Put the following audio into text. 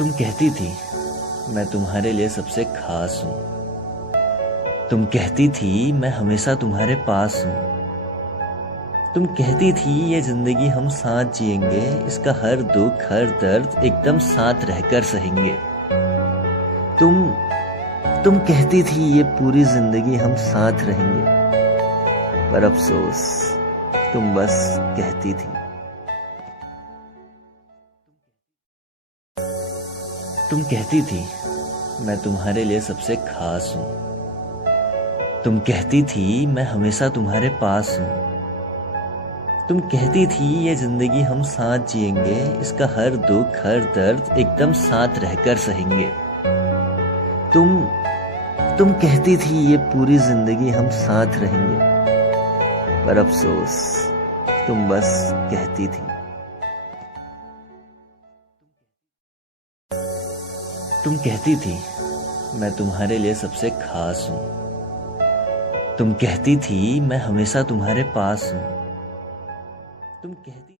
तुम कहती थी मैं तुम्हारे लिए सबसे खास हूँ। तुम कहती थी मैं हमेशा तुम्हारे पास हूँ। तुम कहती थी ये जिंदगी हम साथ जिएंगे, इसका हर दुख हर दर्द एकदम साथ रहकर सहेंगे। तुम तुम कहती थी ये पूरी जिंदगी हम साथ रहेंगे, पर अफसोस तुम बस कहती थी। तुम कहती थी मैं तुम्हारे लिए सबसे खास हूँ। तुम कहती थी मैं हमेशा तुम्हारे पास हूँ। तुम कहती थी ये जिंदगी हम साथ जिएंगे, इसका हर दुख हर दर्द एकदम साथ रहकर सहेंगे। तुम कहती थी ये पूरी जिंदगी हम साथ रहेंगे, पर अफसोस तुम बस कहती थी। तुम कहती थी मैं तुम्हारे लिए सबसे खास हूँ। तुम कहती थी मैं हमेशा तुम्हारे पास हूँ। तुम कहती